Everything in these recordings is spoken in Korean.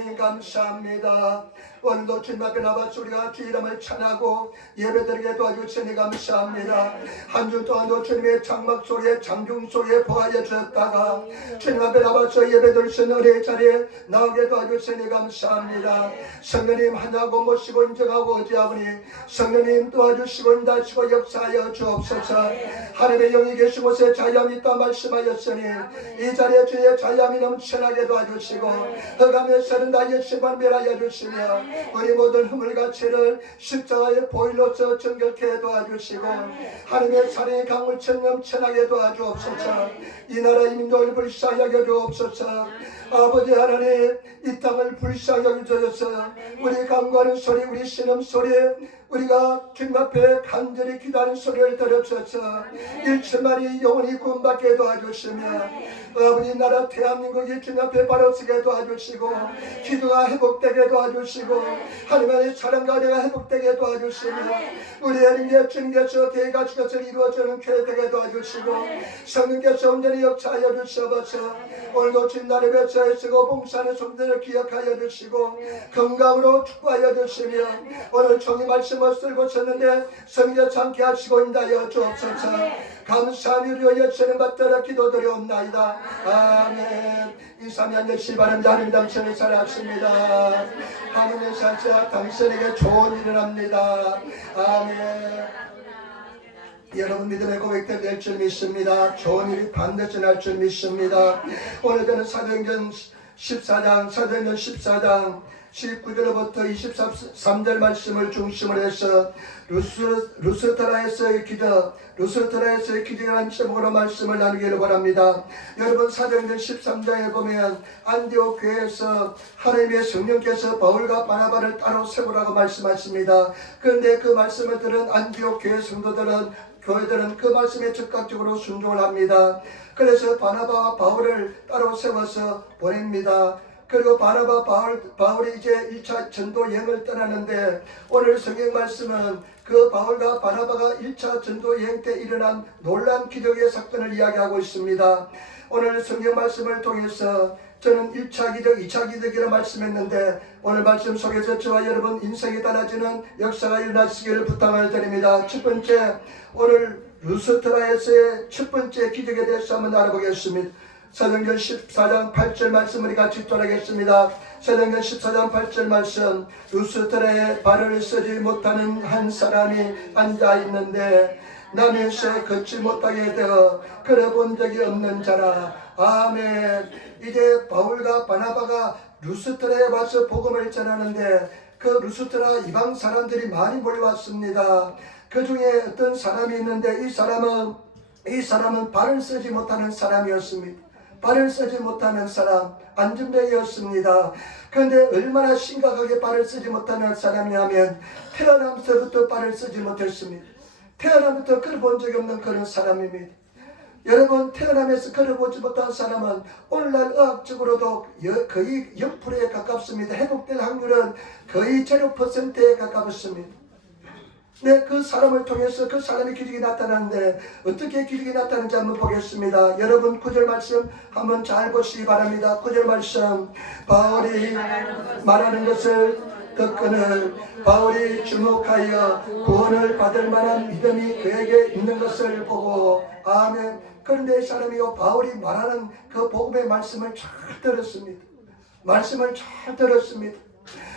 하나님 감사합니다. 오늘도 주님 앞에 나와서 우리가 주 이름을 찬하고 예배드리게 도와주시니 감사합니다. 한 주 동안도 주님의 장막 소리에 장중 소리에 보하여 주셨다가 주님 앞에 나와서 예배드릴 수 있는 은혜의 자리에 나오게 도와주시니 감사합니다. 성령님 하나고 모시고 인정하고 어지아버니 성령님 도와주시고 인다시고 역사하여 주옵소서. 하나님의 영이 계신 곳에 자유함이 있다 말씀하였으니 이 자리에 주의 자유함이 넘쳐나게 도와주시고 흑암의 설은 다 예수만 멸하여 주시며 우리 모든 허물가치를 십자가의 보일로서 정결케 도와주시고 하나님의 사랑의 강물처럼 넘쳐나게 도와주옵소서. 이 나라 이 민족을 불쌍히 여겨주옵소서. 아버지 하나님 이 땅을 불쌍히 여겨주셔서 우리 간구하는 소리 우리 신음 소리 우리가 주님 앞에 간절히 기도하는 소리를 들어주셔서 일천만이 영원히 구원받게 도와주시며 아버지 나라 대한민국이 주님 앞에 바로 서게 도와주시고 기도가 회복되게 도와주시고 하나님의 사랑과 은혜가 회복되게 도와주시며 우리 하나님의 주님께서 계획하 것을 이루어주는 교회 되게 도와주시고 성령께서 온전히 역사하여 주시옵소서. 오늘도 주님 나를 외쳐 쓰고 봉사하는 손들을 기억하여 주시고 건강으로 축복하여 주시며 오늘 종이 말씀을 쓸고 섰는데 성령께서 함께 하시고 인다여 주옵소서. 감사하며 우리의 예수님 받들어 기도드려옵나이다. 아멘. 인삼이 앉으시 바랍니다. 하나님 당신을 사랑하십니다. 하나님의 살자 당신에게 좋은 일을 합니다. 아멘. 여러분 믿음의 고백들 될 줄 믿습니다. 좋은 일이 반드시 날 줄 믿습니다. 오늘 저는 사도행전 14장 19절부터 23절 말씀을 중심으로 해서 루스드라에서의 기적이라는 제목으로 말씀을 나누기를 바랍니다. 여러분 사도행전 13장에 보면 안디옥 교회에서 하나님의 성령께서 바울과 바나바를 따로 세우라고 말씀하십니다. 그런데 그 말씀을 들은 안디옥 교회 교회들은 그 말씀에 즉각적으로 순종을 합니다. 그래서 바나바와 바울을 따로 세워서 보냅니다. 그리고 바나바 바울이 이제 1차 전도 여행을 떠나는데 오늘 성경 말씀은 그 바울과 바나바가 1차 전도 여행 때 일어난 놀라운 기적의 사건을 이야기하고 있습니다. 오늘 성경 말씀을 통해서 저는 1차 기적, 2차 기적이라 말씀했는데 오늘 말씀 속에서 저와 여러분 인생이 달라지는 역사가 일어나시기를 부탁을 드립니다. 첫 번째, 오늘 루스드라에서의 첫 번째 기적에 대해서 한번 알아보겠습니다. 사도행전 14장 8절 말씀 우리 같이 읽도록하겠습니다. 사도행전 14장 8절 말씀 루스드라에 발을 쓰지 못하는 한 사람이 앉아있는데 나면서 걷지 못하게 되어 걸어본 적이 없는 자라. 아멘. 이제 바울과 바나바가 루스드라에 와서 복음을 전하는데 그 루스드라 이방 사람들이 많이 몰려왔습니다. 그 중에 어떤 사람이 있는데 이 사람은 발을 쓰지 못하는 사람이었습니다. 발을 쓰지 못하는 사람, 안전뱅이였습니다. 그런데 얼마나 심각하게 발을 쓰지 못하는 사람이냐면 태어나면서부터 발을 쓰지 못했습니다. 태어나면부터 걸어본 적이 없는 그런 사람입니다. 여러분 태어나면서 걸어보지 못한 사람은 오늘날 의학적으로도 거의 0%에 가깝습니다. 회복될 확률은 거의 0%에 가깝습니다. 네, 그 사람을 통해서 그 사람의 기적이 나타나는데 어떻게 기적이 나타나는지 한번 보겠습니다. 여러분 9절 말씀 한번 잘 보시기 바랍니다. 9절 말씀 바울이 말하는 것을 듣거늘 바울이 주목하여 구원을 받을 만한 믿음이 그에게 있는 것을 보고 아멘. 그런데 이 사람이요 바울이 말하는 그 복음의 말씀을 잘 들었습니다. 말씀을 잘 들었습니다.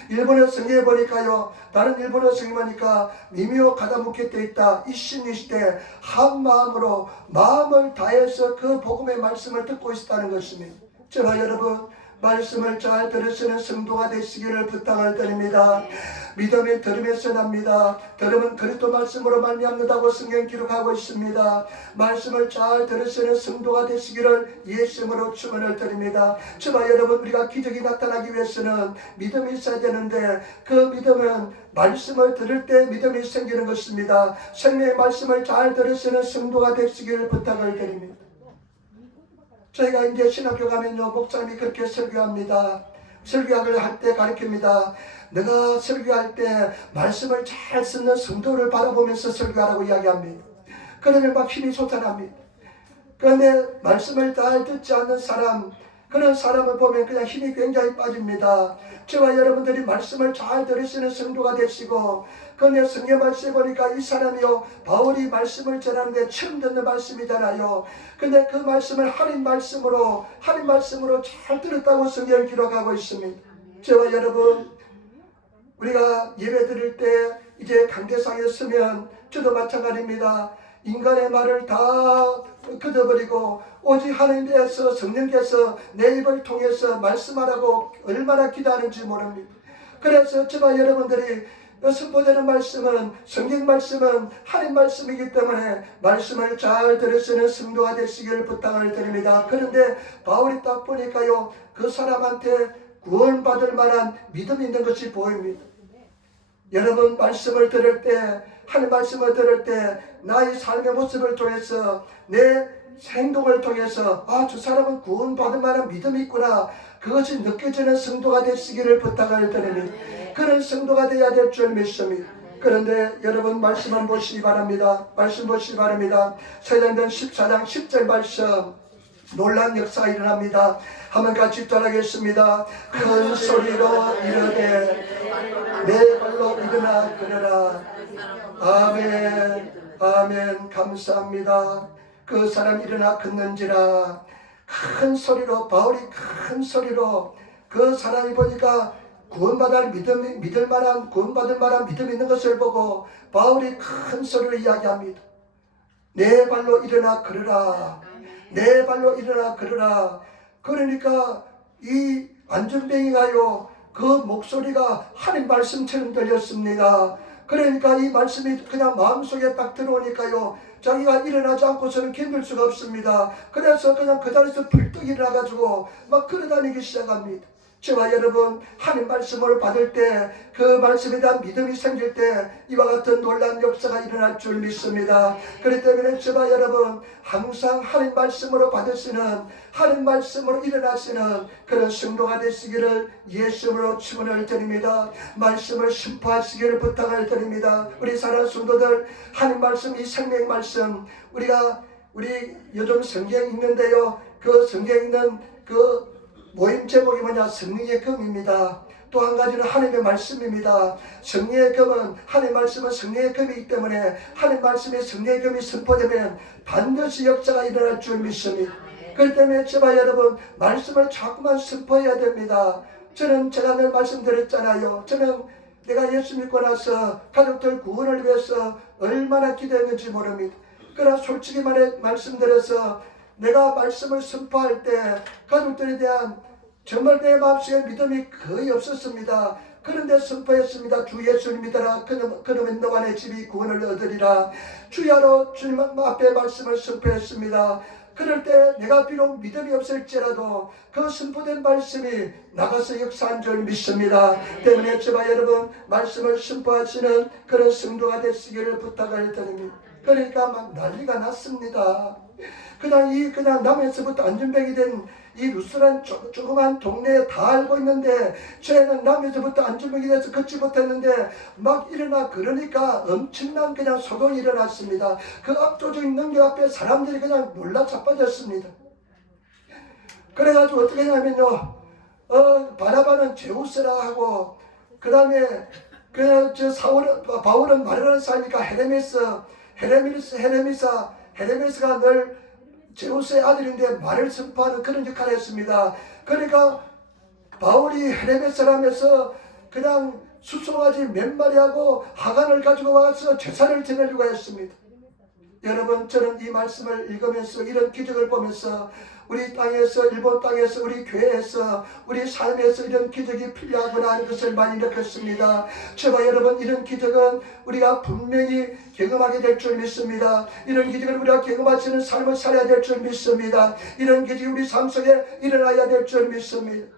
일본어 성경에 보니까요 다른 일본어 성경에 보니까 미미오 가다무케 때 있다. 이신이시대 한 마음으로 마음을 다해서 그 복음의 말씀을 듣고 있다는 것입니다. 저와 여러분 말씀을 잘 들으시는 성도가 되시기를 부탁을 드립니다. 믿음이 들음에서 납니다. 들음은 그리스도 말씀으로 말미암는다고 성경 기록하고 있습니다. 말씀을 잘 들으시는 성도가 되시기를 예수님으로 축원을 드립니다. 저와 여러분 우리가 기적이 나타나기 위해서는 믿음이 있어야 되는데 그 믿음은 말씀을 들을 때 믿음이 생기는 것입니다. 생명의 말씀을 잘 들으시는 성도가 되시기를 부탁을 드립니다. 저희가 이제 신학교 가면요 목사님이 그렇게 설교합니다. 설교학을 할 때 가르칩니다. 내가 설교할 때 말씀을 잘 쓰는 성도를 바라보면서 설교하라고 이야기합니다. 그러면 막 힘이 솟아납니다. 그런데 말씀을 잘 듣지 않는 사람 그런 사람을 보면 그냥 힘이 굉장히 빠집니다. 저와 여러분들이 말씀을 잘 들으시는 성도가 되시고, 그런데 성경 말씀에 보니까 이 사람이요, 바울이 말씀을 전하는데 처음 듣는 말씀이잖아요. 근데 그 말씀을 하나님 말씀으로 잘 들었다고 성경을 기록하고 있습니다. 저와 여러분, 우리가 예배 드릴 때 이제 강대상에 서면 저도 마찬가지입니다. 인간의 말을 다 걷어버리고 오직 하나님께서, 성령께서 내 입을 통해서 말씀하라고 얼마나 기도하는지 모릅니다. 그래서 저와 여러분들이 선포되는 말씀은, 성경 말씀은 하나님 말씀이기 때문에 말씀을 잘 들으시는 성도가 되시기를 부탁을 드립니다. 그런데 바울이 딱 보니까요, 그 사람한테 구원받을 만한 믿음이 있는 것이 보입니다. 여러분, 말씀을 들을 때, 하나님 말씀을 들을 때 나의 삶의 모습을 통해서, 내 행동을 통해서, 아, 저 사람은 구원받을 만한 믿음이 있구나, 그것이 느껴지는 성도가 되시기를 부탁을 드립니다. 그런 성도가 되어야 될 줄 믿습니다. 그런데 여러분, 말씀을 보시기 바랍니다. 말씀 보시기 바랍니다. 사도행전 14장 10절 말씀, 놀란 역사가 일어납니다. 한번 같이 따라하겠습니다. 큰 소리로 이르되 내 발로 일어나 걸으라. 아멘, 아멘. 감사합니다. 그 사람 일어나 걷는지라. 큰 소리로, 바울이 큰 소리로, 그 사람이 보니까 구원받을 구원받을 만한 믿음이 있는 것을 보고 바울이 큰 소리로 이야기합니다. 내 발로 일어나 걸으라. 내 발로 일어나 걸으라. 그러니까 이 안전뱅이가요, 그 목소리가 하나님 말씀처럼 들렸습니다. 그러니까 이 말씀이 그냥 마음속에 딱 들어오니까요, 자기가 일어나지 않고서는 견딜 수가 없습니다. 그래서 그냥 그 자리에서 벌떡 일어나가지고 막 걸어다니기 시작합니다. 저와 여러분, 하나님 말씀을 받을 때, 그 말씀에 대한 믿음이 생길 때 이와 같은 놀라운 역사가 일어날 줄 믿습니다. 그렇기 때문에 저와 여러분, 항상 하나님 말씀으로 받으시는, 하나님 말씀으로 일어나시는 그런 성도가 되시기를 예수님으로 축원을 드립니다. 말씀을 선포하시기를 부탁을 드립니다. 우리 사랑하는 성도들, 하나님 말씀, 이 생명 말씀, 우리 요즘 성경 읽는데요, 그 성경 읽는 그 모임 제목이 뭐냐? 성령의 검입니다. 또 한 가지는 하나님의 말씀입니다. 성령의 검은, 하나님의 말씀은 성령의 검이기 때문에 하나님의 말씀에 성령의 검이 선포되면 반드시 역사가 일어날 줄 믿습니다. 그렇기 때문에 저와 여러분, 말씀을 자꾸만 선포해야 됩니다. 제가 늘 말씀드렸잖아요. 저는 내가 예수 믿고 나서 가족들 구원을 위해서 얼마나 기도했는지 모릅니다. 그러나 솔직히 말씀드려서 내가 말씀을 선포할 때 가족들에 대한 정말 내 마음속에 믿음이 거의 없었습니다. 그런데 선포했습니다. 주 예수를 믿어라. 그러면 너와 내 집이 구원을 얻으리라. 주야로 주님 앞에 말씀을 선포했습니다. 그럴 때 내가 비록 믿음이 없을지라도 그 선포된 말씀이 나가서 역사한 줄 믿습니다. 때문에 저와 여러분, 말씀을 선포하시는 그런 성도가 되시기를 부탁을 드립니다. 그러니까 막 난리가 났습니다. 그냥 남에서부터 안전뱅이 된 이 루스란 조그만 동네에 다 알고 있는데, 저희는 남에서부터 안전뱅이 돼서 걷지 못했는데 막 일어나 그러니까 엄청난 그냥 소동이 일어났습니다. 그 압도적인 능력 앞에 사람들이 그냥 놀라 자빠졌습니다. 그래가지고 어떻게 하냐면요, 바나바는 제우스라 하고, 그 다음에 그냥 바울은 말하는 사람이니까 헤레미스가 늘 제우스의 아들인데 말을 선포하는 그런 역할을 했습니다. 그러니까 바울이 헤레미스라면서 그냥 수송아지 몇 마리하고 하관을 가지고 와서 제사를 지내려고 했습니다. 여러분, 저는 이 말씀을 읽으면서 이런 기적을 보면서 우리 땅에서, 일본 땅에서, 우리 교회에서, 우리 삶에서 이런 기적이 필요하구나 하는 것을 많이 느꼈습니다. 저와 여러분, 이런 기적은 우리가 분명히 경험하게 될 줄 믿습니다. 이런 기적을 우리가 경험하시는 삶을 살아야 될 줄 믿습니다. 이런 기적이 우리 삶 속에 일어나야 될 줄 믿습니다.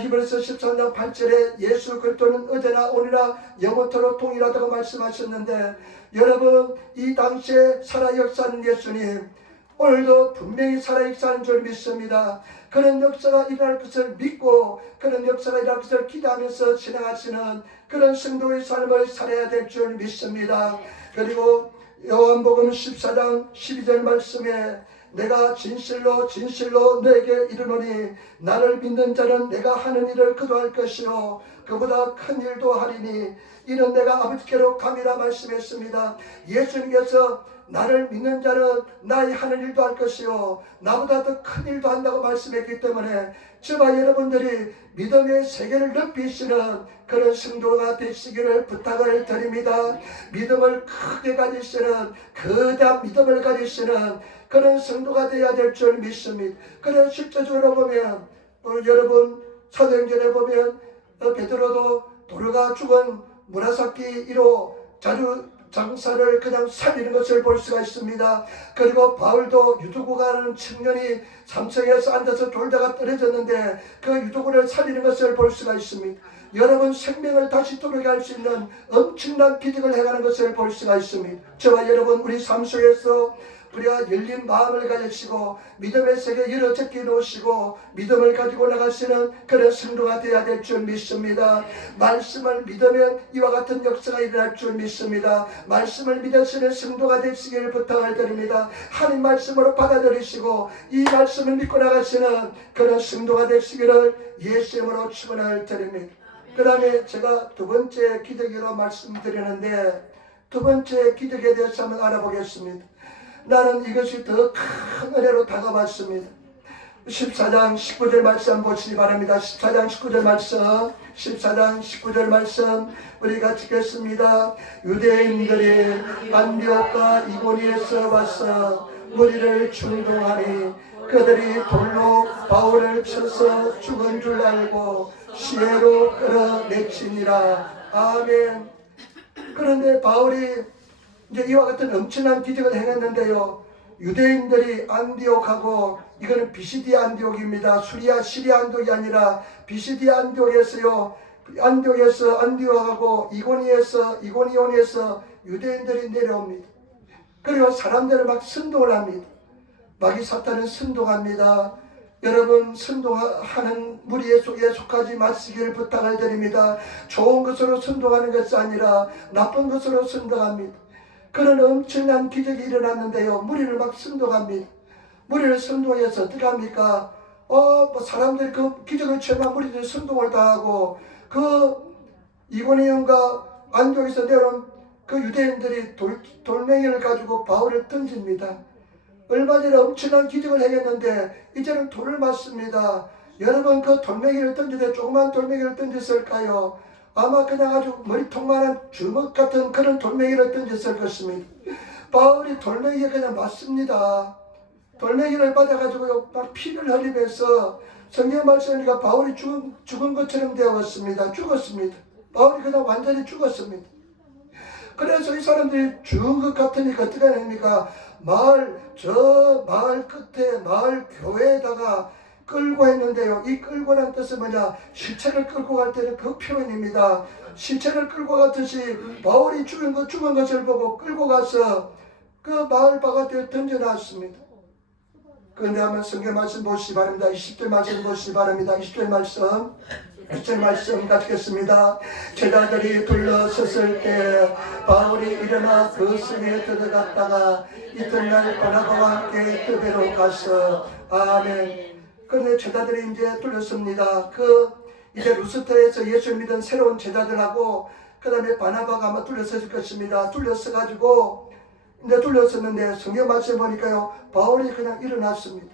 히브리서 13장 8절에 예수 그리스도는 어제나 오늘나 영원토록 동일하다고 말씀하셨는데, 여러분, 이 당시에 살아 역사하는 예수님, 오늘도 분명히 살아 역사하는 줄 믿습니다. 그런 역사가 일어날 것을 믿고 그런 역사가 일어날 것을 기대하면서 진행하시는 그런 성도의 삶을 살아야 될 줄 믿습니다. 그리고 요한복음 14장 12절 말씀에 내가 진실로 진실로 너에게 이르노니 나를 믿는 자는 내가 하는 일을 그도 할 것이요 그보다 큰 일도 하리니 이는 내가 아버지께로 감이라 말씀했습니다. 예수님께서 나를 믿는 자는 나의 하는 일도 할 것이요 나보다 더 큰 일도 한다고 말씀했기 때문에 저와 여러분들이 믿음의 세계를 넓히시는 그런 성도가 되시기를 부탁을 드립니다. 믿음을 크게 가지시는 거대한 믿음을 가지시는 그런 성도가 되어야 될 줄 믿습니다. 그래서 실제적으로 보면 여러분 사도행전에 보면 베드로도 돌가 죽은 무라사키로 자주 장사를 그냥 살리는 것을 볼 수가 있습니다. 그리고 바울도 유두고라는 청년이 삼성에서 앉아서 졸다가 떨어졌는데 그 유두고를 살리는 것을 볼 수가 있습니다. 여러분 생명을 다시 돌아게 할 수 있는 엄청난 기적을 행하는 것을 볼 수가 있습니다. 저와 여러분 우리 삶 속에서 우리가 열린 마음을 가지시고 믿음의 세계 열어젖게 놓으시고 믿음을 가지고 나가시는 그런 성도가 되어야 될 줄 믿습니다. 말씀을 믿으면 이와 같은 역사가 일어날 줄 믿습니다. 말씀을 믿으시는 성도가 되시기를 부탁을 드립니다. 하나님 말씀으로 받아들이시고 이 말씀을 믿고 나가시는 그런 성도가 되시기를 예수 이름으로 축원을 드립니다. 그 다음에 제가 두 번째 기적으로 말씀드리는데 두 번째 기적에 대해서 한번 알아보겠습니다. 나는 이것이 더 큰 은혜로 다가왔습니다. 14장 19절 말씀 보시기 바랍니다. 14장 19절 말씀 14장 19절 말씀 우리 같이 읽겠습니다. 유대인들이 안디옥과 이고니에서 와서 무리를 충동하니 그들이 돌로 바울을 쳐서 죽은 줄 알고 시내로 끌어내치니라. 아멘. 그런데 바울이 이제 이와 같은 엄청난 기적을 행했는데요. 유대인들이 안디옥하고 이거는 비시디아 안디옥입니다. 수리아 시리아 안디옥이 아니라 비시디아 안디옥에서요. 안디옥에서 안디옥하고 이고니온에서 유대인들이 내려옵니다. 그리고 사람들은 막 선동을 합니다. 마귀 사탄은 선동합니다. 여러분 선동하는 무리의 속에 속하지 마시길 부탁을 드립니다. 좋은 것으로 선동하는 것이 아니라 나쁜 것으로 선동합니다. 그런 엄청난 기적이 일어났는데요. 무리를 막 선동합니다. 무리를 선동해서 어떻게 합니까? 사람들이 그 기적을 체험한 무리들이 선동을 당하고 그 이고니온과 안디옥에서 내려온 그 유대인들이 돌멩이를 가지고 바울을 던집니다. 얼마 전에 엄청난 기적을 행했는데 이제는 돌을 맞습니다. 여러분 그 돌멩이를 던질 때 조그만 돌멩이를 던졌을까요? 아마 그냥 아주 머리통만한 주먹 같은 그런 돌멩이를 던졌을 것입니다. 바울이 돌멩이에 그냥 맞습니다. 돌멩이를 받아가지고 막 피를 흘리면서 성경 말씀이니까 바울이 죽은 것처럼 되었습니다. 죽었습니다. 바울이 그냥 완전히 죽었습니다. 그래서 이 사람들이 죽은 것 같으니까 어떻게 합니까? 마을 끝에 마을 교회에다가 끌고 했는데요. 이 끌고란 뜻은 뭐냐? 시체를 끌고 갈 때는 그 표현입니다. 시체를 끌고 갔듯이 바울이 죽은 것을 보고 끌고 가서 그 마을 바깥에 던져놨습니다. 그런데 한번 성경 말씀 보시기 바랍니다. 20절 말씀 보시기 바랍니다. 20절 말씀 같겠습니다. 제자들이 둘러섰을 때 바울이 일어나 그 성에 들어갔다가 이튿날 바나바와 함께 드베로 가서 아멘. 그런데 제자들이 이제 둘렀습니다. 이제 루스터에서 예수 믿은 새로운 제자들하고 그 다음에 바나바가 아마 둘러섰을 것입니다. 둘러서가지고 이제 둘렀었는데 성경 말씀 보니까요. 바울이 그냥 일어났습니다.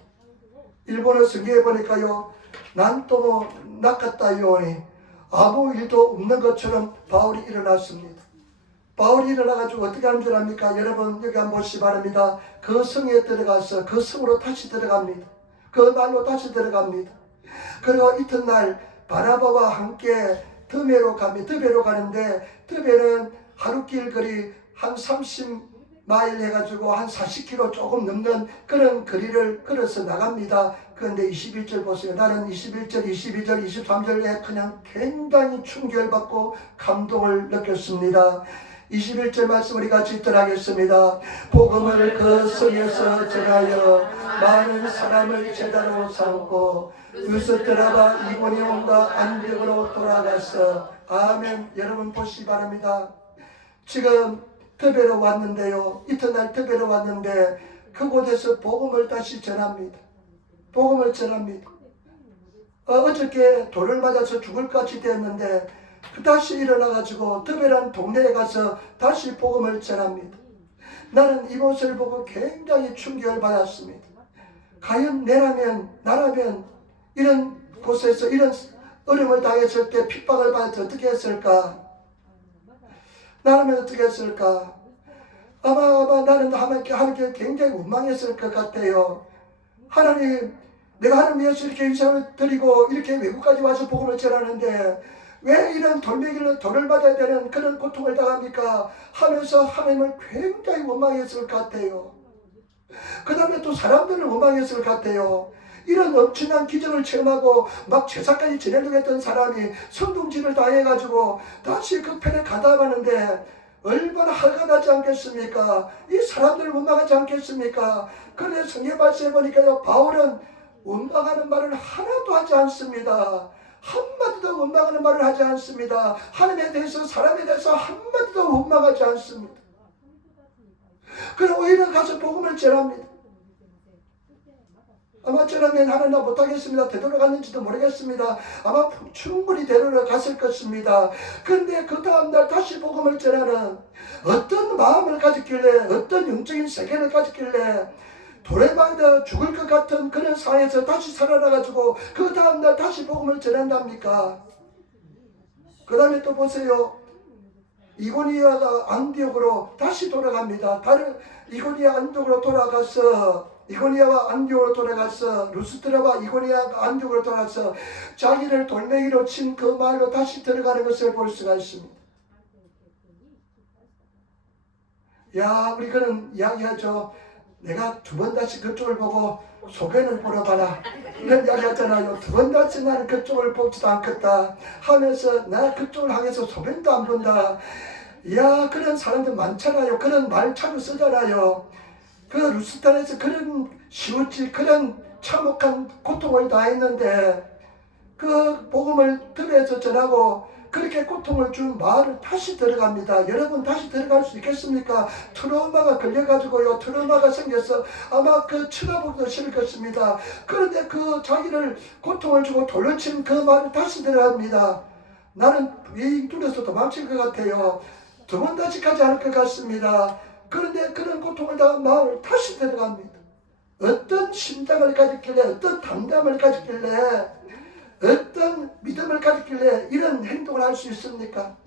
일본어 성경에 보니까요. 난 또 낚았다요. 아무 일도 없는 것처럼 바울이 일어났습니다. 바울이 일어나가지고 어떻게 하는 줄 압니까? 여러분 여기 한번 보시기 바랍니다. 그 성에 들어가서 그 성으로 다시 들어갑니다. 그 말로 다시 들어갑니다. 그리고 이튿날 바나바와 함께 드베로 갑니다. 드베로 가는데 드베는 하루길 거리 한 30마일 해가지고 한 40km 조금 넘는 그런 거리를 걸어서 나갑니다. 그런데 21절 보세요. 나는 21절, 22절, 23절에 그냥 굉장히 충격받고 감동을 느꼈습니다. 21절 말씀 우리 같이 읽도록하겠습니다. 복음을 그 성에서 전하여 많은 사람을 제자로 삼고 루스드라와 이고니온과 안디옥으로 돌아가서 아멘. 여러분 보시기 바랍니다. 지금 드베로 왔는데요. 이튿날 드베로 왔는데 그곳에서 복음을 다시 전합니다. 복음을 전합니다. 어저께 돌을 맞아서 죽을 것 같이 되었는데 다시 일어나가지고 더베란 동네에 가서 다시 복음을 전합니다. 나는 이 모습을 보고 굉장히 충격을 받았습니다. 과연 나라면 이런 곳에서 이런 어려움을 당했을 때 핍박을 받아서 어떻게 했을까? 나라면 어떻게 했을까? 아마 나는 하나님께 굉장히 원망했을 것 같아요. 하나님, 내가 하나님 위해서 이렇게 인생을 드리고 이렇게 외국까지 와서 복음을 전하는데 왜 이런 돌을 맞아야 되는 그런 고통을 당합니까? 하면서 하나님을 굉장히 원망했을 것 같아요. 그 다음에 또 사람들을 원망했을 것 같아요. 이런 엄청난 기적을 체험하고 막 제사까지 지내려고 했던 사람이 성동질을 다 해가지고 다시 그 편에 가담하는데 얼마나 화가 나지 않겠습니까? 이 사람들을 원망하지 않겠습니까? 그런데 성경 말씀해 보니까요, 바울은 원망하는 말을 하나도 하지 않습니다. 한마디도 원망하는 말을 하지 않습니다. 하나님에 대해서, 사람에 대해서 한마디도 원망하지 않습니다. 그럼 오히려 가서 복음을 전합니다. 아마 저라면 하나님 못하겠습니다. 되돌아갔는지도 모르겠습니다. 아마 충분히 되돌아갔을 것입니다. 그런데 그 다음날 다시 복음을 전하는 어떤 마음을 가졌길래, 어떤 영적인 세계를 가졌길래 돌에 맞아 죽을 것 같은 그런 상황에서 다시 살아나가지고 그 다음날 다시 복음을 전한답니까? 그 다음에 또 보세요. 이고니아가 안디옥으로 다시 돌아갑니다. 이고니아 안디옥으로 돌아가서 이고니아와 안디옥으로 돌아가서 루스드라와 이고니아가 안디옥으로 돌아가서 자기를 돌멩이로 친 그 마을로 다시 들어가는 것을 볼 수가 있습니다. 야, 우리 그는 이야기하죠. 내가 두 번 다시 그쪽을 보고 소변을 보러 가라, 이런 이야기 하잖아요. 두 번 다시 나는 그쪽을 보지도 않겠다 하면서 나 그쪽을 향해서 소변도 안 본다. 야, 그런 사람들 많잖아요. 그런 말차로 쓰잖아요. 그 루스탄에서 그런 시우치, 그런 참혹한 고통을 다했는데 그 복음을 들에서 전하고 그렇게 고통을 준 마을을 다시 들어갑니다. 여러분 다시 들어갈 수 있겠습니까? 트라우마가 걸려가지고요. 트라우마가 생겨서 아마 그 쳐다보기도 싫을 것입니다. 그런데 그 자기를 고통을 주고 돌로 친 그 마을을 다시 들어갑니다. 나는 이 눈에서 도망칠 것 같아요. 두 번 다시 가지 않을 것 같습니다. 그런데 그런 고통을 당한 마음을 다시 들어갑니다. 어떤 심장을 가졌길래, 어떤 담담을 가졌길래, 어떤 믿음을 가졌길래 이런 행동을 할 수 있습니까?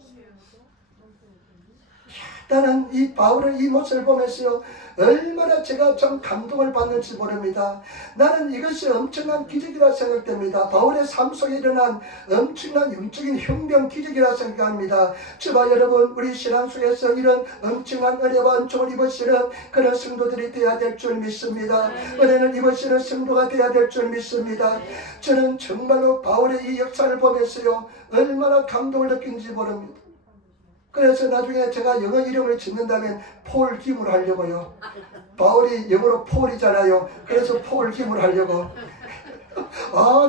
나는 이 바울의 이 모습을 보면서요, 얼마나 제가 좀 감동을 받는지 모릅니다. 나는 이것이 엄청난 기적이라 생각됩니다. 바울의 삶 속에 일어난 엄청난 영적인 혁명 기적이라 생각합니다. 저와 여러분, 우리 신앙 속에서 이런 엄청난 은혜와 은총을 입으시는 그런 성도들이 되어야 될 줄 믿습니다. 은혜를 입으시는 성도가 되어야 될 줄 믿습니다. 저는 정말로 바울의 이 역사를 보면서요, 얼마나 감동을 느낀지 모릅니다. 그래서 나중에 제가 영어 이름을 짓는다면 폴 김을 하려고요. 바울이 영어로 폴이잖아요. 그래서 폴 김을 하려고.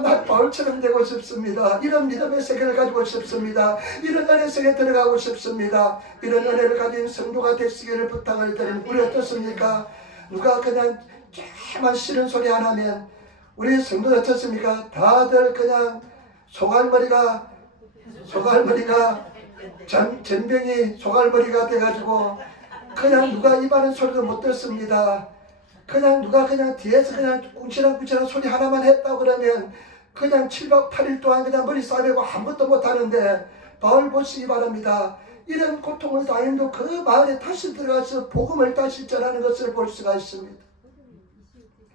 나 바울처럼 되고 싶습니다. 이런 믿음의 세계를 가지고 싶습니다. 이런 은혜 속에 들어가고 싶습니다. 이런 은혜를 가진 성도가 되시기를 부탁을 드립니다. 우리 어떻습니까? 누가 그냥 조그만 싫은 소리 안 하면 우리 성도는 어떻습니까? 다들 그냥 소갈머리가 전병이 소갈머리가 돼가지고 그냥 누가 입하는 소리도 못 듣습니다. 그냥 누가 그냥 뒤에서 그냥 꿍시렁꿍시렁 소리 하나만 했다고 그러면 그냥 7박 8일 동안 그냥 머리 싸매고 아무것도 못하는데, 바울 보시기 바랍니다. 이런 고통을 당해도 그 마을에 다시 들어가서 복음을 다시 전하는 것을 볼 수가 있습니다.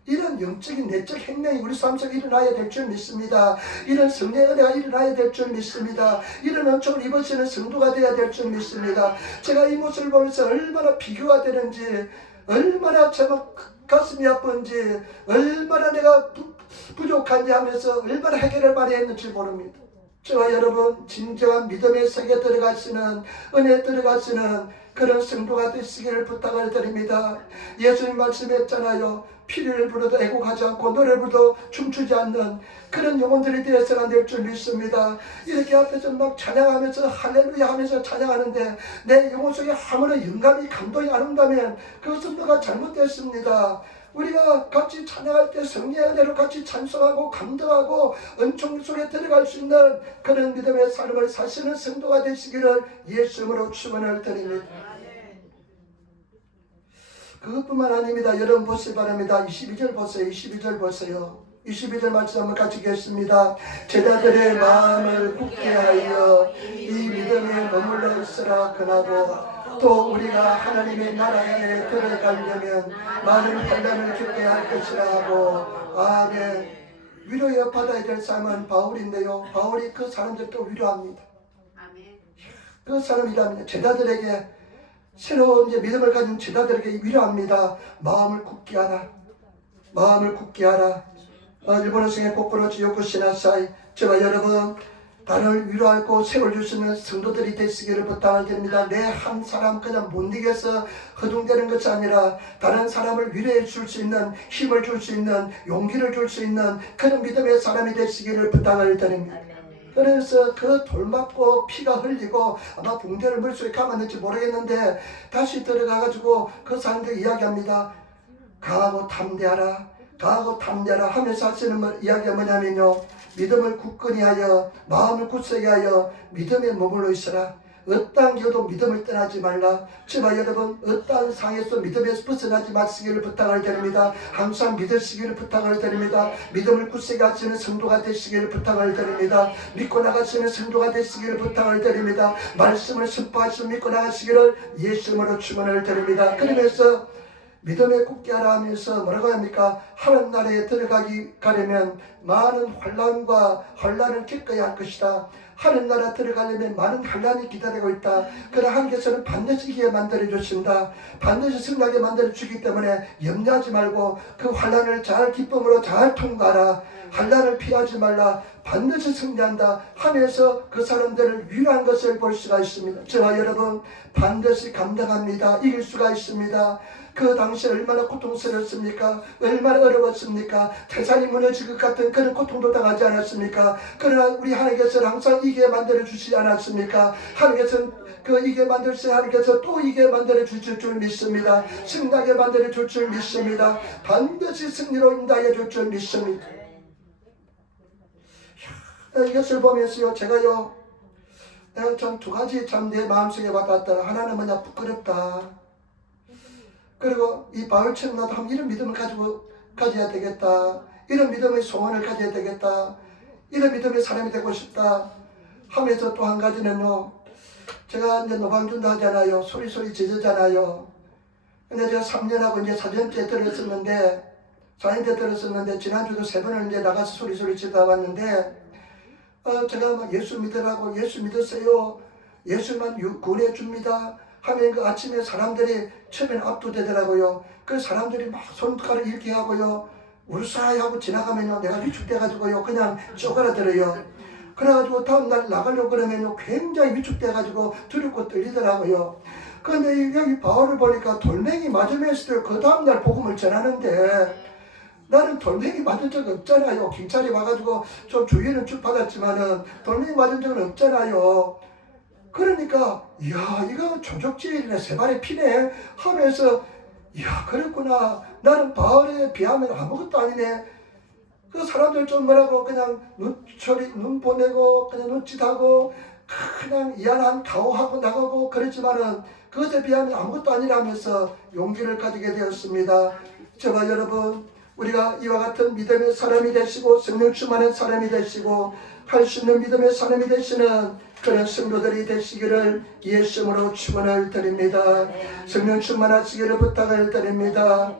이런 영적인 내적 혁명이 우리 삶 속에 일어나야 될 줄 믿습니다. 이런 성령의 은혜가 일어나야 될 줄 믿습니다. 이런 은총을 입으시는 성도가 되어야 될 줄 믿습니다. 제가 이 모습을 보면서 얼마나 비교가 되는지, 얼마나 제가 가슴이 아픈지, 얼마나 내가 부족한지 하면서 얼마나 해결을 많이 했는지 모릅니다. 저와 여러분, 진정한 믿음의 세계에 들어가시는, 은혜에 들어가시는 그런 성도가 되시기를 부탁을 드립니다. 예수님 말씀했잖아요. 피리를 불어도 애곡하지 않고 노래를 불어도 춤추지 않는 그런 영혼들이 되어서는 안 될 줄 믿습니다. 이렇게 앞에서 막 찬양하면서 할렐루야 하면서 찬양하는데 내 영혼 속에 아무런 영감이 감동이 안 온다면 그것은 뭐가 잘못됐습니다. 우리가 같이 찬양할 때 성령의 은혜로 같이 찬송하고 감동하고 은총 속에 들어갈 수 있는 그런 믿음의 삶을 사시는 성도가 되시기를 예수님으로 축원을 드립니다. 그것뿐만 아닙니다. 여러분 보시기 바랍니다. 22절 보세요. 22절 보세요. 22절 말씀 한번 같이 읽겠습니다. 제자들의 마음을 굳게 하여 이 믿음에 머물러 있으라 그나고 또 우리가 하나님의 나라에 들어가려면 많은 환난을 겪게 할 것이라 하고 아멘. 위로에 받아야 될 사람은 바울인데요. 바울이 그 사람들도 위로합니다. 그 사람이랍니다. 제자들에게 새로운 이제 믿음을 가진 제자들에게 위로합니다. 마음을 굳게 하라. 마음을 굳게 하라. 일본어 성의 코코로 지요쿠 시나사이. 제가 여러분 나를 위로하고 세워줄 수 있는 성도들이 되시기를 부탁을 드립니다. 내 한 사람 그냥 못 이겨서 허둥대는 것이 아니라 다른 사람을 위로해 줄 수 있는 힘을 줄 수 있는 용기를 줄 수 있는 그런 믿음의 사람이 되시기를 부탁을 드립니다. 그래서 그 돌 맞고 피가 흘리고 아마 붕대를 물속에 감았는지 모르겠는데 다시 들어가가지고 그 사람들 이야기합니다. 강하고 담대하라. 강하고 담대하라 하면서 하시는 이야기가 뭐냐면요. 믿음을 굳건히 하여 마음을 굳세게 하여 믿음에 머물러 있으라. 어떠한 기어도 믿음을 떠나지 말라. 제발 여러분 어떠한 상에서 믿음에서 벗어나지 마시기를 부탁을 드립니다. 항상 믿으시기를 부탁을 드립니다. 믿음을 굳세게 하시는 성도가 되시기를 부탁을 드립니다. 믿고 나가시는 성도가 되시기를 부탁을 드립니다. 말씀을 선포하시고 믿고 나가시기를 예수님으로 축원을 드립니다. 그러면서 믿음에 굳게 하라 하면서 뭐라고 합니까? 하나님 나라에 들어가려면 많은 환난을 겪어야 할 것이다. 하나님 나라 들어가려면 많은 환난이 기다리고 있다. 그러나 하나님께서는 반드시 이기게 만들어 주신다. 반드시 승리하게 만들어 주기 때문에 염려하지 말고 그 환난을 잘 기쁨으로 잘 통과하라. 환난을 피하지 말라. 반드시 승리한다 하면서 그 사람들을 위로한 것을 볼 수가 있습니다. 저와 여러분 반드시 감당합니다. 이길 수가 있습니다. 그 당시 얼마나 고통스러웠습니까? 얼마나 어려웠습니까? 태산이 무너질 것 같은 그런 고통도 당하지 않았습니까? 그러나 우리 하나님께서는 항상 이게 만들어 주시지 않았습니까? 하나님께서는 이게 만들어주신 하나님께서 또 이게 만들어 주실 줄 믿습니다. 승리하게 만들어 줄 줄 믿습니다. 반드시 승리로 인도하여 줄 줄 믿습니다. 이것을 보면서요, 제가요, 내가 참 두 가지 참 내 마음속에 와닿았다. 하나는 뭐냐, 부끄럽다. 그리고 이 바울처럼 나도 한번 이런 믿음을 가져야 되겠다. 이런 믿음의 소원을 가져야 되겠다. 이런 믿음의 사람이 되고 싶다. 하면서 또 한 가지는요, 제가 이제 노방준도 하잖아요. 소리소리 지르잖아요. 근데 제가 3년하고 이제 4년째 들었었는데, 지난주도 3번을 이제 나가서 소리소리 지르다 왔는데, 제가 막 예수 믿으라고, 예수 믿으세요. 예수만 구원해 줍니다. 하면 그 아침에 사람들이 처음에는 압도되더라고요. 그 사람들이 막 손가락 이렇게 하고요. 울사이 하고 지나가면요. 내가 위축돼가지고요. 그냥 쪼그라들어요. 그래가지고 다음날 나가려고 그러면요. 굉장히 위축돼가지고 두렵고 떨리더라고요. 그런데 여기 바울을 보니까 돌멩이 맞으면서도 그 다음날 복음을 전하는데 나는 돌멩이 맞은 적 없잖아요. 경찰이 와가지고 좀 주의는 쭉 받았지만은 돌멩이 맞은 적은 없잖아요. 그러니까 이야 이거 조족질이네 세발의 피네 하면서 이야 그랬구나. 나는 바울에 비하면 아무것도 아니네. 그 사람들 좀 뭐라고 그냥 눈 보내고 그냥 눈짓하고 그냥 이한한 가오하고 나가고 그랬지만은 그것에 비하면 아무것도 아니라면서 용기를 가지게 되었습니다. 저와 여러분 우리가 이와 같은 믿음의 사람이 되시고 성령 충만한 사람이 되시고 할 수 있는 믿음의 사람이 되시는 그런 성도들이 되시기를 예수님으로 축원을 드립니다. 성령 충만하시기를 부탁을 드립니다.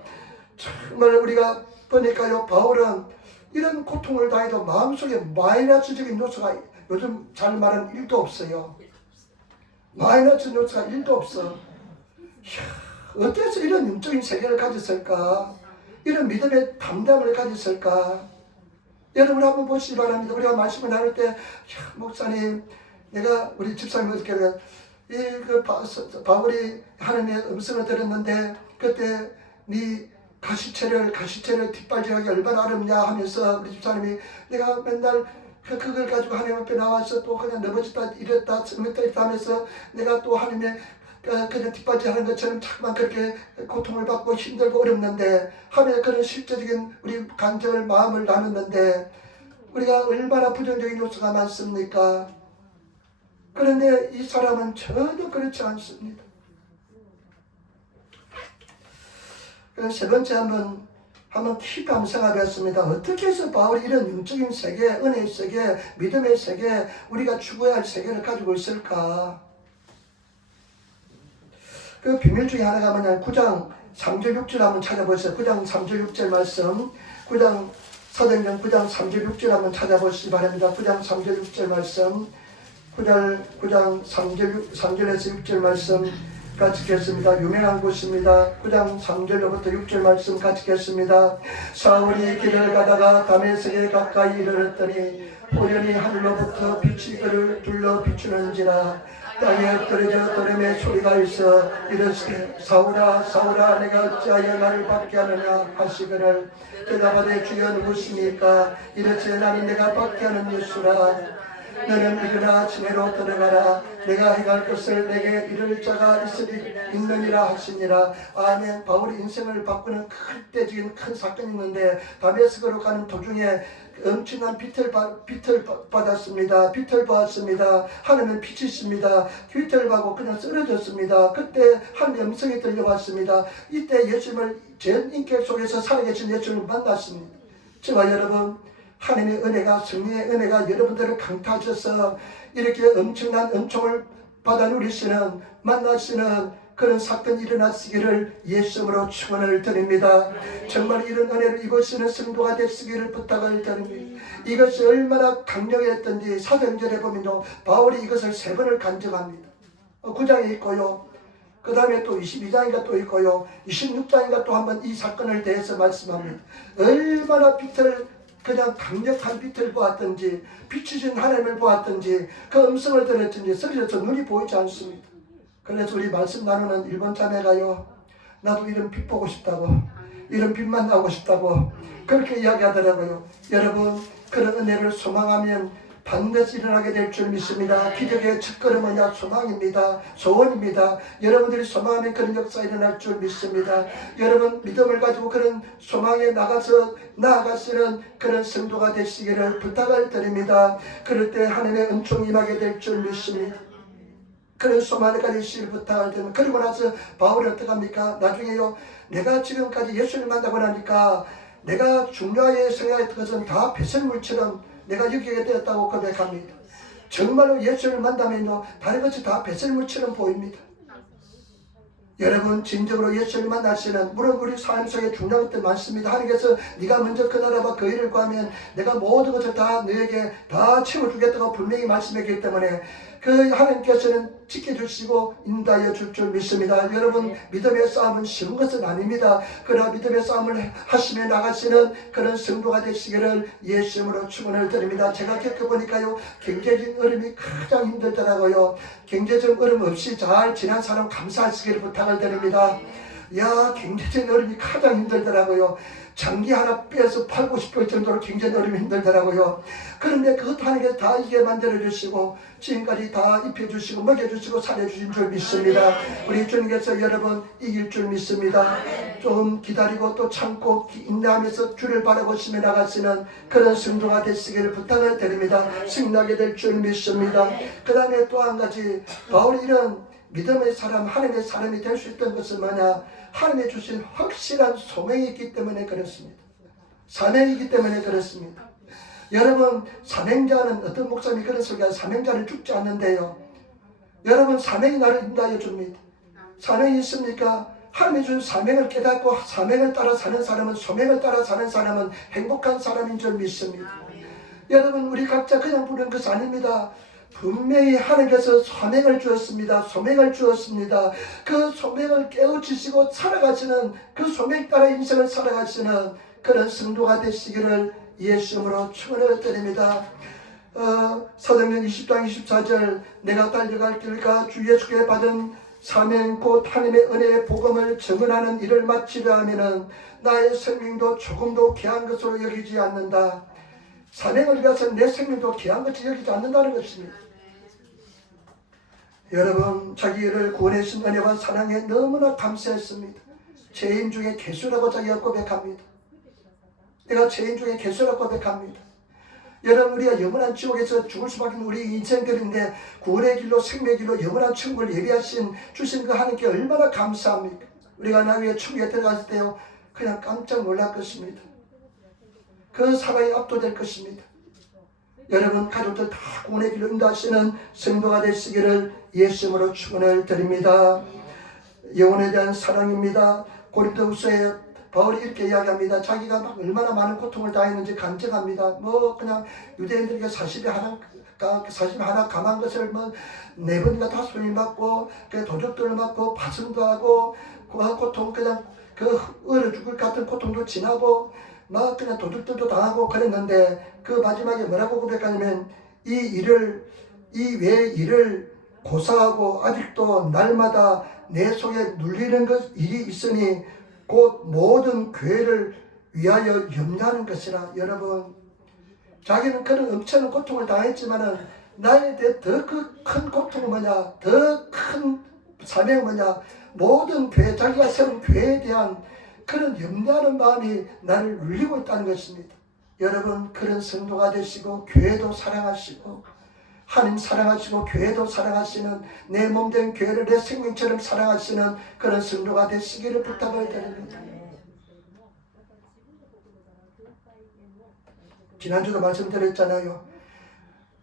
정말 우리가 보니까요 바울은 이런 고통을 당해도 마음속에 마이너스적인 요소가 요즘 잘 말하는 1도 없어요. 마이너스 요소가 1도 없어. 어째서 이런 영적인 세계를 가졌을까? 이런 믿음의 담담을 가졌을까? 여러분 한번 보시기 바랍니다. 우리가 말씀을 나눌 때 목사님 내가 우리 집사님 어떻게 바울이 하나님의 음성을 들었는데 그때 네 가시체를 뒷발질하기 얼마나 어렵냐 하면서 우리 집사님이 내가 맨날 그걸 가지고 하나님 앞에 나와서 또 그냥 넘어졌다 이랬다 쓰러졌다 하면서 내가 또 하나님의 그냥 뒷바지하는 것처럼 자꾸만 그렇게 고통을 받고 힘들고 어렵는데 하루에 그런 실제적인 우리 감정을 마음을 나눴는데 우리가 얼마나 부정적인 요소가 많습니까? 그런데 이 사람은 전혀 그렇지 않습니다. 세 번째 한번 깊이 한번 생각해봤습니다. 어떻게 해서 바울이 이런 영적인 세계, 은혜의 세계, 믿음의 세계, 우리가 추구해야 할 세계를 가지고 있을까? 그 비밀 중에 하나가 뭐냐면 9장 3절 6절 한번 찾아보세요. 9장 3절 6절 말씀, 사도행전 9장 3절 6절 한번 찾아보시기 바랍니다. 9장 3절 6절 말씀, 9장 3절에서 6절 말씀 같이 읽겠습니다. 유명한 곳입니다. 9장 3절로부터 6절 말씀 같이 읽겠습니다. 사울이 길을 가다가 다메섹에 가까이 이르렀더니 호련히 하늘로부터 빛이 그를 둘러 비추는지라 땅에 엎드려져 떨음의 소리가 있어 이르시되 사울아 사울아 내가 어찌하여 나를 받게 하느냐 하시거늘 대답하되 주여 누구십니까? 이르시되 나는 내가 받게 하는 예수라. 너는 일어나 지내로 들어가라. 내가 행할 것을 내게 이룰 자가 있느니라 하시니라. 아멘. 바울이 인생을 바꾸는 극대적인 큰 사건이 있는데 다메섹으로 가는 도중에 엄청난 빛을 받았습니다. 빛을 보았습니다. 하늘은 빛이십니다. 빛을 보고 그냥 쓰러졌습니다. 그때 한 음성이 들려왔습니다. 이때 예수님을 전 인격 속에서 살아계신 예수님을 만났습니다. 저와 여러분, 하나님의 은혜가, 성령의 은혜가 여러분들을 강타하셔서 이렇게 엄청난 은총을 받아 누리시는, 만나시는 그런 사건이 일어나시기를 예수님으로 축원을 드립니다. 정말 이런 은혜를 입으시는 성도가 되시기를 부탁을 드립니다. 이것이 얼마나 강력했던지 사도행전에 보면요, 바울이 이것을 3번을 간증합니다. 9장에 있고요, 그 다음에 또 22장인가 또 있고요, 26장인가 또 한번 이 사건을 대해서 말씀합니다. 얼마나 빛을, 그냥 강력한 빛을 보았든지 비추신 하나님을 보았든지 그 음성을 들었든지 서리에서 눈이 보이지 않습니다. 그래서 우리 말씀 나누는 일본 자매가요, 나도 이런 빛 보고 싶다고, 이런 빛만 나오고 싶다고 그렇게 이야기하더라고요. 여러분, 그런 은혜를 소망하면 반드시 일어나게 될 줄 믿습니다. 기적의 첫걸음은 소망입니다. 소원입니다. 여러분들이 소망하면 그런 역사 일어날 줄 믿습니다. 여러분 믿음을 가지고 그런 소망에 나아가시는 그런 성도가 되시기를 부탁을 드립니다. 그럴 때 하나님의 은총이 임하게 될 줄 믿습니다. 그런 소망을 가지시길 부탁을 드립니다. 그리고 나서 바울이 어떡합니까? 나중에요, 내가 지금까지 예수를 만나고 나니까 내가 중요하게 생각했던 것은 다 배설물처럼 내가 여기게 되었다고 고백합니다. 정말로 예수를 만나면요, 다른 것이 다 배설물처럼 보입니다. 여러분, 진정으로 예수를 만나시는, 물론 우리 삶 속에 중요한 것들 많습니다. 하나님께서 네가 먼저 그 나라와 그 일을 구하면 내가 모든 것을 다 너에게 다 채워주겠다고 분명히 말씀했기 때문에 그 하나님께서는 지켜주시고 인도하여 줄 줄 믿습니다. 여러분, 믿음의 싸움은 쉬운 것은 아닙니다. 그러나 믿음의 싸움을 하시며 나가시는 그런 성도가 되시기를 예수님으로 축원을 드립니다. 제가 겪어보니까요, 경제적인 어려움이 가장 힘들더라고요. 경제적 어려움 없이 잘 지난 사람 감사하시기를 부탁을 드립니다. 경제적인 어려움이 가장 힘들더라고요. 장기 하나 빼서 팔고 싶을 정도로 굉장히 어려움이 힘들더라고요. 그런데 그것도 하나님께서 다 이게 만들어주시고 지금까지 다 입혀주시고 먹여주시고 살려주신 줄 믿습니다. 우리 주님께서 여러분 이길 줄 믿습니다. 좀 기다리고 또 참고 인내하면서 주를 바라보시며 나가시는 그런 성도가 되시기를 부탁을 드립니다. 승리하게 될 줄 믿습니다. 그 다음에 또 한 가지, 바울이 이런 믿음의 사람, 하나님의 사람이 될 수 있던 것은 뭐냐? 하나님이 주신 확실한 소명이 있기 때문에 그렇습니다. 사명이기 때문에 그렇습니다. 여러분, 사명자는, 어떤 목사님이 그런 소리가, 사명자는 죽지 않는데요, 여러분, 사명이 나를 인도하여 줍니다. 사명이 있습니까? 하나님이 준 사명을 깨닫고 사명을 따라 사는 사람은, 소명을 따라 사는 사람은 행복한 사람인 줄 믿습니다. 여러분, 우리 각자 그냥 부르는 것이 아닙니다. 분명히 하나님께서 소명을 주었습니다. 소명을 주었습니다. 그 소명을 깨우치시고 살아가시는, 그 소명 따라 인생을 살아가시는 그런 성도가 되시기를 예수님으로 축원을 드립니다. 사도행전 20장 24절, 내가 달려갈 길과 주 예수께 받은 사명 곧 하나님의 은혜의 복음을 증언하는 일을 마치려 하면은 나의 생명도 조금도 귀한 것으로 여기지 않는다. 사명을 위해서 내 생명도 귀한 것이 여기지 않는다는 것입니다. 여러분, 자기를 구원해 주신 은혜와 사랑에 너무나 감사했습니다. 죄인 중에 괴수라고 자기가 고백합니다. 내가 죄인 중에 괴수라고 고백합니다. 여러분, 우리가 영원한 지옥에서 죽을 수밖에 없는 우리 인생들인데 구원의 길로 생명의 길로 영원한 천국을 예비하신 주신 그 하나님께 얼마나 감사합니까? 우리가 나중에 천국에 들어갔을 때요, 그냥 깜짝 놀랄 것입니다. 그 사랑에 압도될 것입니다. 여러분, 가족들 다 구원의 길로 인도하시는 성도가 되시기를 예수님으로 축원을 드립니다. 영혼에 대한 사랑입니다. 고린도후서에 바울이 이렇게 이야기합니다. 자기가 막 얼마나 많은 고통을 당했는지 간증합니다. 뭐 그냥 유대인들에게 40이 하나 감한 것을 뭐 4번인가 5번이 맞고 도적들을 맞고 파승도 하고 그 고통 그냥 그 얼어 죽을 것 같은 고통도 지나고 막 그냥 도둑들도 당하고 그랬는데 그 마지막에 뭐라고 고백하냐면 이 외의 일을 고사하고 아직도 날마다 내 속에 눌리는 일이 있으니 곧 모든 교회를 위하여 염려하는 것이라. 여러분, 자기는 그런 엄청난 고통을 당했지만은 나에 대해 더 큰 고통은 뭐냐, 더 큰 사명은 뭐냐, 모든 교회, 자기가 세운 교회에 대한 그런 염려하는 마음이 나를 눌리고 있다는 것입니다. 여러분, 그런 성도가 되시고 교회도 사랑하시고 하나님 사랑하시고 교회도 사랑하시는 내 몸된 교회를 내 생명처럼 사랑하시는 그런 성도가 되시기를 부탁을 드립니다. 지난주도 말씀드렸잖아요.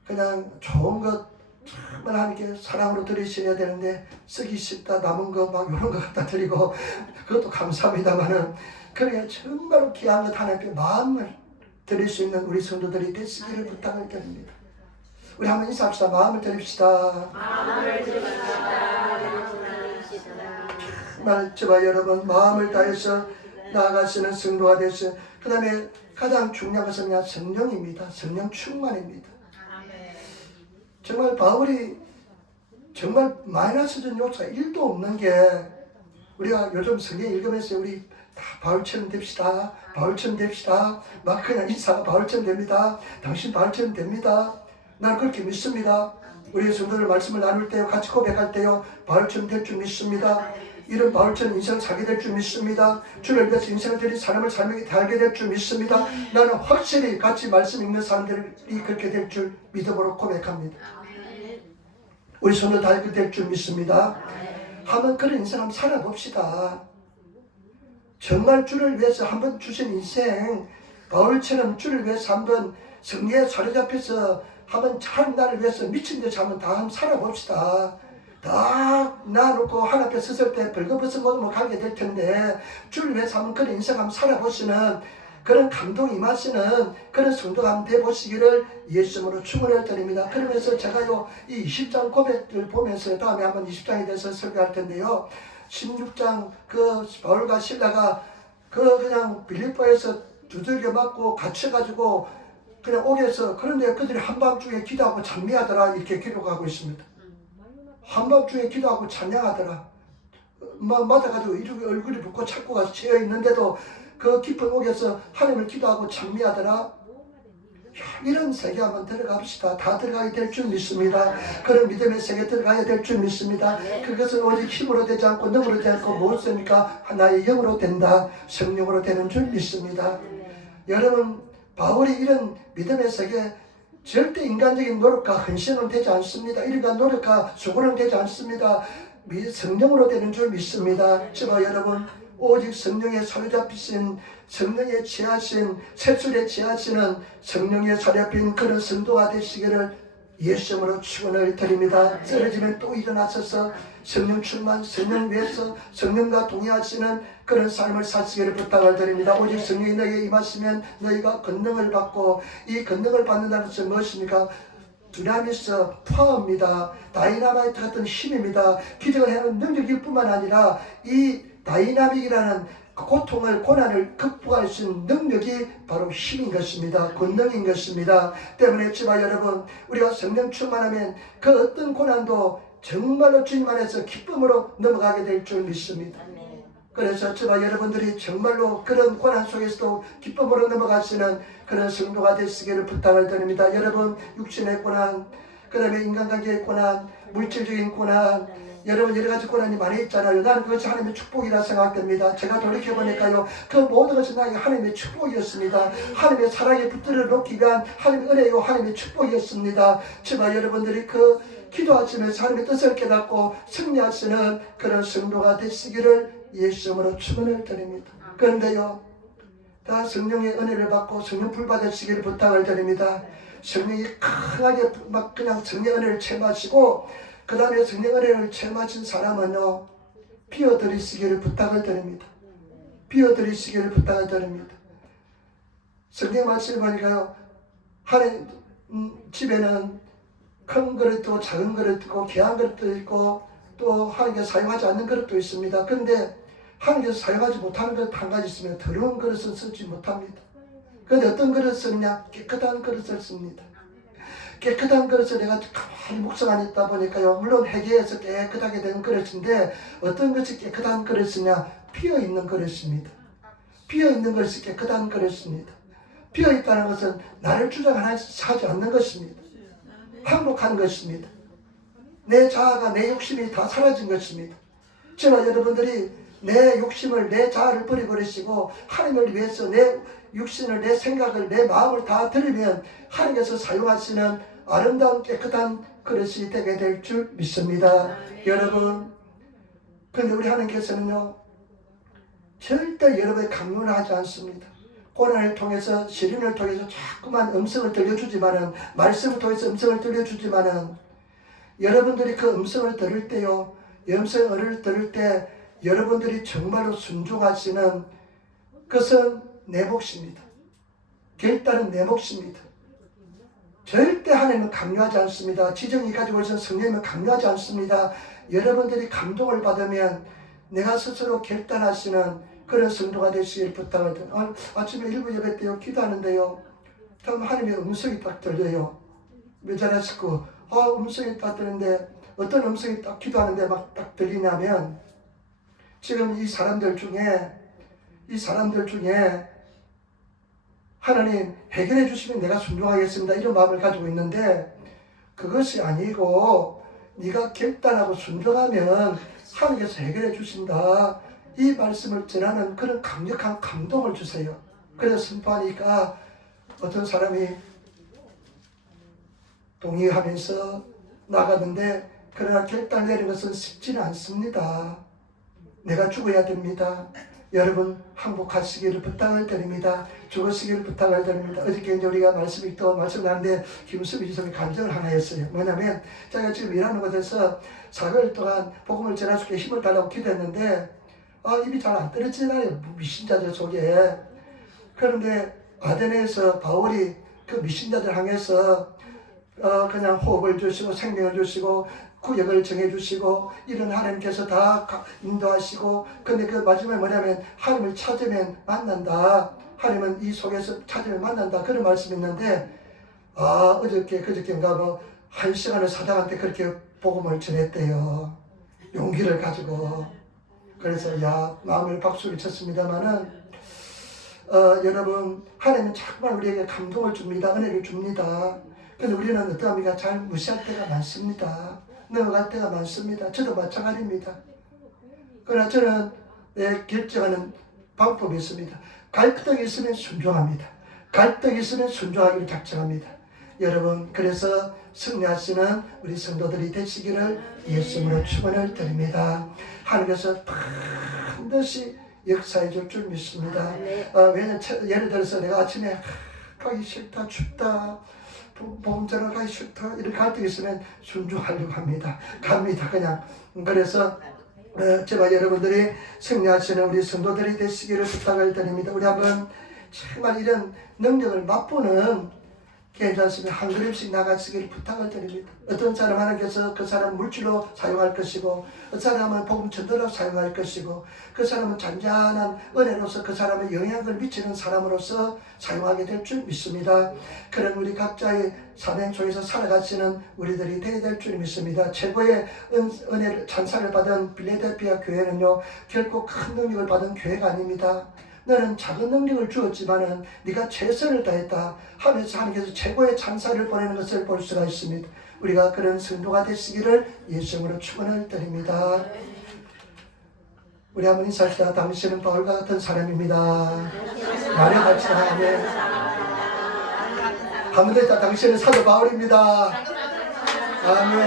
그냥 좋은 것 정말 하나님께 사랑으로 드리셔야 되는데 쓰기 쉽다 남은 거 막 이런 거 갖다 드리고 그것도 감사합니다만은 그래 정말로 귀한 것 하나님께 마음을 드릴 수 있는 우리 성도들이 되시기를 부탁을 드립니다. 우리 한번 인사합시다. 마음을 드립시다. 마음을 드립시다. 정말 저와 여러분 마음을 다해서 나아가시는 성도가 되셔. 그 다음에 가장 중요한 것은 그냥 성령입니다. 성령 충만입니다. 정말 바울이 정말 마이너스된 요소가 1도 없는 게 우리가 요즘 성경 읽으면서 우리 다 바울처럼 됩시다. 바울처럼 됩시다. 막 그냥 인사가 바울처럼 됩니다. 당신 바울처럼 됩니다. 나는 그렇게 믿습니다. 우리 성도들 말씀을 나눌 때요, 같이 고백할 때요, 바울처럼 될 줄 믿습니다. 이런 바울처럼 인생을 살게 될 줄 믿습니다. 주를 위해서 인생을 드린 사람을 살게 될 줄 믿습니다. 나는 확실히 같이 말씀 읽는 사람들이 그렇게 될 줄 믿음으로 고백합니다. 우리 성도 다 그렇게 될 줄 믿습니다. 한번 그런 인생 한번 살아봅시다. 정말 주를 위해서 한번 주신 인생, 바울처럼 주를 위해서 한번 성리에 사로잡혀서 한번 참 나를 위해서 미친 듯이 한번 다 한번 살아봅시다. 다 놔놓고 하나님 앞에 섰을 때 벌거벗은 곳으로 가게 될 텐데 주를 위해서 한번 그런 인생 한번 살아보시는 그런 감동 임하시는 그런 성도가 한번 되보시기를 예수님으로 축원을 드립니다. 그러면서 제가요 이 20장 고백을 보면서 다음에 한번 20장에 대해서 설교할 텐데요. 16장 그 바울과 실라가 그냥 빌립보에서 두들겨 맞고 갇혀가지고 그냥 옥에서 그런데 그들이 한밤중에 기도하고 찬미하더라 이렇게 기록하고 있습니다. 한밤중에 기도하고 찬양하더라. 맞아가지고 이렇게 얼굴이 붓고 착고가 채여 있는데도 그 깊은 옥에서 하나님을 기도하고 찬미하더라. 이런 세계 한번 들어갑시다. 다 들어가게 될 줄 믿습니다. 그런 믿음의 세계 들어가야 될 줄 믿습니다. 그것은 오직 힘으로 되지 않고 능으로 되지 않고 무엇입니까? 하나의 영으로 된다. 성령으로 되는 줄 믿습니다. 여러분, 바울이 이런 믿음의 세계 절대 인간적인 노력과 헌신은 되지 않습니다. 일간 노력과 수고는 되지 않습니다. 성령으로 되는 줄 믿습니다. 저와 여러분, 오직 성령에 사로잡히신, 성령에 취하신, 세술에 취하시는 성령에 사로잡힌 그런 성도가 되시기를 예수님으로 축원을 드립니다. 쓰러지면 또 일어나셔서 성령 충만, 성령 위에서 성령과 동의하시는 그런 삶을 사시기를 부탁을 드립니다. 오직 성령이 너에게 임하시면 너희가 권능을 받고, 이 권능을 받는다는 것은 무엇입니까? 두나미스 파워입니다. 다이나마이트 같은 힘입니다. 기적을 하는 능력일 뿐만 아니라 이 다이나믹이라는 고통을, 고난을 극복할 수 있는 능력이 바로 힘인 것입니다. 권능인 것입니다. 때문에 저와 여러분, 우리가 성령 충만하면 그 어떤 고난도 정말로 주님 안에서 기쁨으로 넘어가게 될 줄 믿습니다. 그래서 저와 여러분들이 정말로 그런 고난 속에서도 기쁨으로 넘어가시는 그런 성도가 되시기를 부탁을 드립니다. 여러분, 육신의 고난, 그 다음에 인간관계의 고난, 물질적인 고난, 여러분 여러 가지 고난이 많이 있잖아요. 나는 그것이 하나님의 축복이라 생각됩니다. 제가 돌이켜보니까요, 그 모든 것이 나에게 하나님의 축복이었습니다. 하나님의 사랑의 붙들어 놓기 위한 하나님의 은혜요, 하나님의 축복이었습니다. 제발 여러분들이 그 기도하시면서 하나님의 뜻을 깨닫고 승리하시는 그런 성도가 되시기를 예수님으로 축원을 드립니다. 그런데요, 다 성령의 은혜를 받고 성령 불 받으시기를 부탁을 드립니다. 성령이 강하게 막 그냥 성령 은혜를 체험하시고 그 다음에 성령 은혜를 체험하신 사람은요, 비워드리시기를 부탁을 드립니다. 비워드리시기를 부탁을 드립니다. 성경 말씀을 보니까요, 하나님 집에는 큰 그릇도 작은 그릇도 귀한 그릇도 있고 또 하나님께서 사용하지 않는 그릇도 있습니다. 그런데 하나님께서 사용하지 못하는 그릇 한 가지 있으면 더러운 그릇은 쓰지 못합니다. 그런데 어떤 그릇을 쓰느냐? 깨끗한 그릇을 씁니다. 깨끗한 그릇을 내가 가만히 묵상하니 있다 보니까요, 물론 회개해서 깨끗하게 된 그릇인데 어떤 것이 깨끗한 그릇이냐? 비어있는 그릇입니다. 비어있는 것이 깨끗한 그릇입니다. 비어있다는 것은 나를 주장하지 않는 것입니다. 항복한 것입니다. 내 자아가, 내 욕심이 다 사라진 것입니다. 제발 여러분들이 내 욕심을, 내 자아를 버리시고 하나님을 위해서 내 육신을, 내 생각을, 내 마음을 다 드리면 하나님께서 사용하시는 아름다운 깨끗한 그릇이 되게 될 줄 믿습니다. 여러분, 그런데 우리 하나님께서는요, 절대 여러분의 강요를 하지 않습니다. 고난을 통해서, 시련을 통해서 자꾸만 음성을 들려주지만은, 말씀을 통해서 음성을 들려주지만은, 여러분들이 그 음성을 들을 때요, 음성을 들을 때 여러분들이 정말로 순종하시는 것은 내 몫입니다. 결단은 내 몫입니다. 절대 하나님은 강요하지 않습니다. 지정이 가지고 있는 성령님은 강요하지 않습니다. 여러분들이 감동을 받으면 내가 스스로 결단하시는 그런 성도가 되시길 부탁을 드립니다. 아침에 일부 예배 때요, 기도하는데요, 그럼 하나님의 음성이 딱 들려요. 메자라시고 음성이 딱 들리는데 어떤 음성이 딱 기도하는데 막 딱 들리냐면, 지금 이 사람들 중에 하나님 해결해 주시면 내가 순종하겠습니다, 이런 마음을 가지고 있는데, 그것이 아니고 네가 결단하고 순종하면 하나님께서 해결해 주신다, 이 말씀을 전하는 그런 강력한 감동을 주세요. 그래서 선포하니까 어떤 사람이 동의하면서 나가는데, 그러나 결단 내리는 것은 쉽지는 않습니다. 내가 죽어야 됩니다. 여러분 항복하시기를 부탁을 드립니다. 죽으시기를 부탁을 드립니다. 어저께 이제 우리가 말씀이 또 말씀하는데 김수미 지성이 감정을 하나 했어요. 뭐냐면 제가 지금 일하는 곳에서 4개월 동안 복음을 전할 수 있게 힘을 달라고 기도했는데 입이 잘 안 떨어지나요, 미신자들 속에. 그런데 아데네에서 바울이 그 미신자들 향해서 그냥 호흡을 주시고 생명을 주시고 구역을 정해주시고 이런 하나님께서 다 인도하시고, 근데 그 마지막에 뭐냐면 하나님을 찾으면 만난다, 하나님은 이 속에서 찾으면 만난다, 그런 말씀이 있는데, 그저께인가 뭐 1시간을 사장한테 그렇게 복음을 전했대요. 용기를 가지고. 그래서 마음을 박수를 쳤습니다마는 여러분, 하나님은 정말 우리에게 감동을 줍니다. 은혜를 줍니다. 근데 우리는 어떠합니까? 잘 무시할 때가 많습니다. 넘어갈 때가 많습니다. 저도 마찬가지입니다. 그러나 저는 결정하는 방법이 있습니다. 갈등이 있으면 순종합니다. 갈등이 있으면 순종하기를 작정합니다. 여러분, 그래서 승리하시는 우리 성도들이 되시기를 예수님으로 축원을 드립니다. 하나님께서 반드시 역사해 줄 줄 믿습니다. 왜냐면 예를 들어서 내가 아침에 가기 싫다, 춥다, 보험전화 가기 싫다, 이런 갈등이 있으면 순종하려고 합니다. 갑니다, 그냥. 그래서 제발 여러분들이 승리하시는 우리 성도들이 되시기를 부탁을 드립니다. 우리 한번 정말 이런 능력을 맛보는, 괜찮으시면 한 그림씩 나가시기를 부탁을 드립니다. 어떤 사람 하나님께서 그 사람 물질로 사용할 것이고, 어떤 사람은 복음 전도로 사용할 것이고, 그 사람은 잔잔한 은혜로서 그 사람의 영향을 미치는 사람으로서 사용하게 될 줄 믿습니다. 그런 우리 각자의 사명 속에서 살아가시는 우리들이 되게 될 줄 믿습니다. 최고의 은혜를, 찬사를 받은 빌레델피아 교회는요, 결코 큰 능력을 받은 교회가 아닙니다. 너는 작은 능력을 주었지만은 네가 최선을 다했다 하면서 하나님께서 최고의 찬사를 보내는 것을 볼 수가 있습니다. 우리가 그런 성도가 되시기를 예수님으로 축원을 드립니다. 우리 한번 인사합시다. 당신은 바울과 같은 사람입니다. 말해갑시다. 아멘. 한번 더 있다. 당신은 사도 바울입니다. 아멘.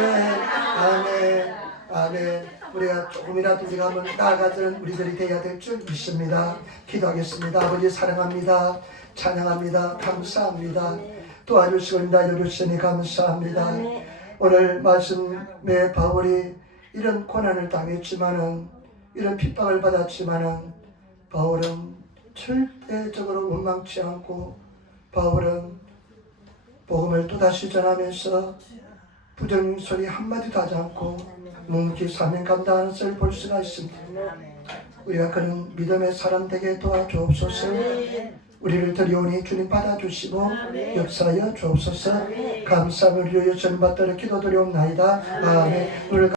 아멘. 아멘. 우리가 조금이라도 우리가 한번 나아가는 우리들이 되어야 될 줄 믿습니다. 기도하겠습니다. 아버지 사랑합니다. 찬양합니다. 감사합니다. 도와주시고 인도해주시니 감사합니다. 오늘 말씀에 바울이 이런 고난을 당했지만은, 이런 핍박을 받았지만은, 바울은 절대적으로 원망치 않고, 바울은 복음을 또다시 전하면서 부정 소리 한마디도 하지 않고 묵묵히 사명 감당하는 것을 볼 수가 있습니다. 우리가 그런 믿음의 사람 되게 도와주옵소서. 우리를 드리오니 주님 받아주시고 역사하여 주옵소서. 감사함을 위하여 전받도록 기도드리옵나이다. 아멘. 오늘